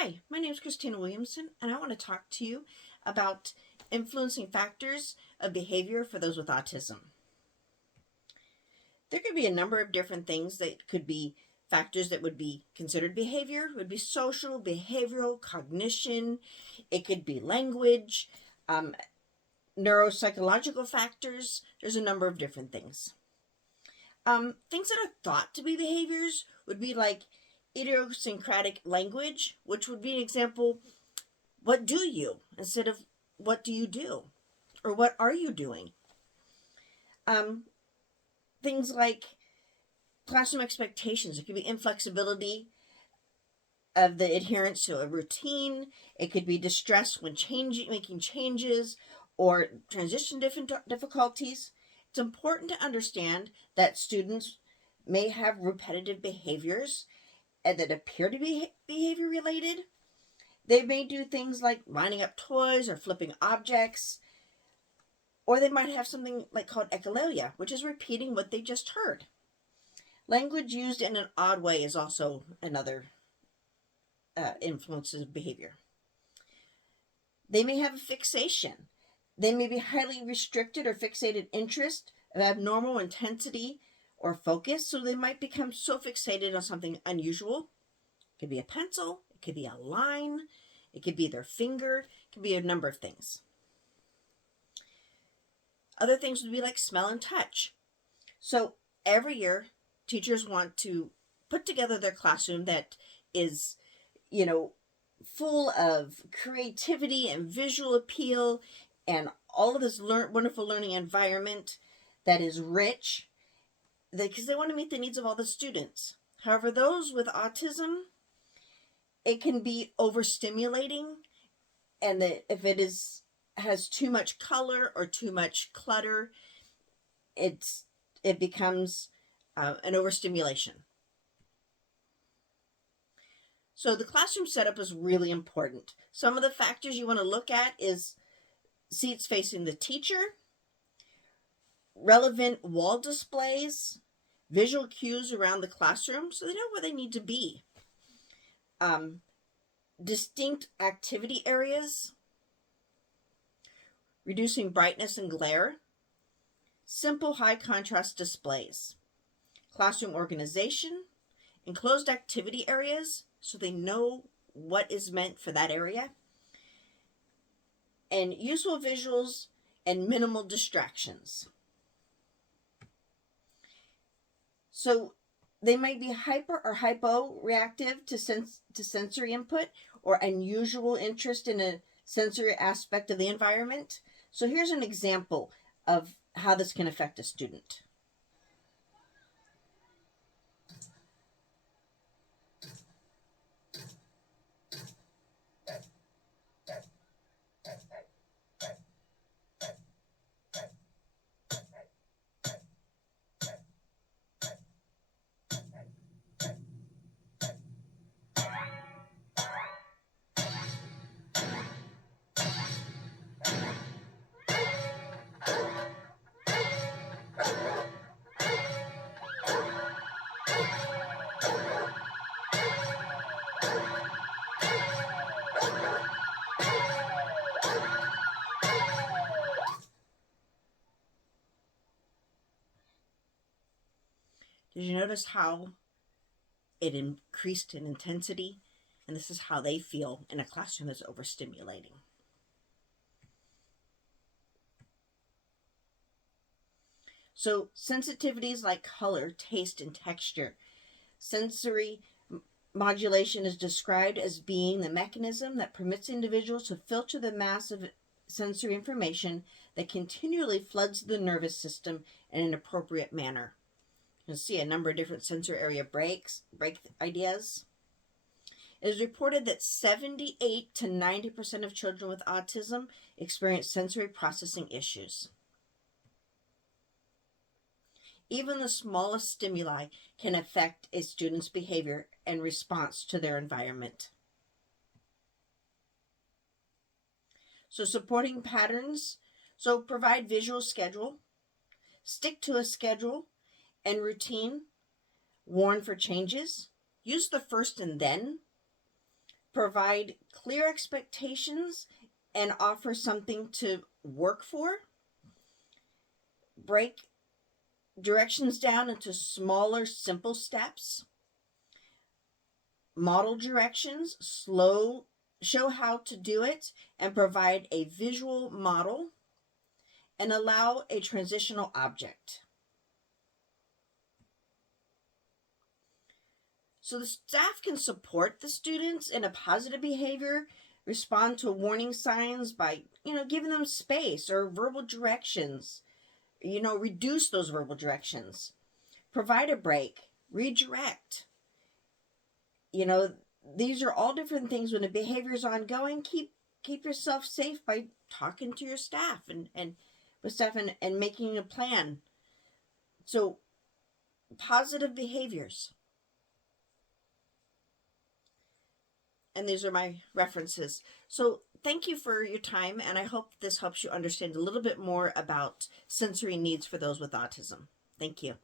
Hi, my name is Christina Williamson, and I want to talk to you about influencing factors of behavior for those with autism. There could be a number of different things that could be factors that would be considered behavior. It would be social, behavioral, cognition. It could be language, um, neuropsychological factors. There's a number of different things. Things that are thought to be behaviors would be like idiosyncratic language, which would be an example. What do you instead of what do you do, or what are you doing? Um, Things like classroom expectations. It could be inflexibility of the adherence to a routine. It could be distress when making changes, or transition difficulties. It's important to understand that students may have repetitive behaviors and that appear to be behavior related. They may do things like lining up toys or flipping objects, or they might have something like called echolalia, which is repeating what they just heard. Language used in an odd way is also another influences of behavior. They may have a fixation. They may be highly restricted or fixated interest of abnormal intensity or focus, so they might become so fixated on something unusual. It could be a pencil, it could be a line, it could be their finger, it could be a number of things. Other things would be like smell and touch. So every year, teachers want to put together their classroom that is, full of creativity and visual appeal and all of this wonderful learning environment that is rich, because they want to meet the needs of all the students. However, those with autism, it can be overstimulating, and if it has too much color or too much clutter, it becomes an overstimulation. So the classroom setup is really important. Some of the factors you want to look at is seats facing the teacher, relevant wall displays, visual cues around the classroom so they know where they need to be, distinct activity areas, reducing brightness and glare, simple high contrast displays, classroom organization, enclosed activity areas so they know what is meant for that area, and useful visuals and minimal distractions. So they might be hyper or hypo-reactive to sensory input, or unusual interest in a sensory aspect of the environment. So here's an example of how this can affect a student. Did you notice how it increased in intensity? And this is how they feel in a classroom that's overstimulating. So sensitivities like color, taste, and texture. Sensory modulation is described as being the mechanism that permits individuals to filter the mass of sensory information that continually floods the nervous system in an appropriate manner. You can see a number of different sensory area break ideas. It is reported that 78 to 90% of children with autism experience sensory processing issues. Even the smallest stimuli can affect a student's behavior and response to their environment. So supporting patterns. So provide visual schedule. Stick to a schedule and routine. Warn for changes. Use the first and then. provide clear expectations and offer something to work for. Break directions down into smaller, simple steps. Model directions, show how to do it, and provide a visual model, and allow a transitional object. So the staff can support the students in a positive behavior, respond to warning signs by, giving them space or verbal directions, reduce those verbal directions, provide a break, redirect. These are all different things. When the behavior is ongoing, keep yourself safe by talking to your staff and with staff and making a plan. So positive behaviors. And these are my references. So thank you for your time, and I hope this helps you understand a little bit more about sensory needs for those with autism. Thank you.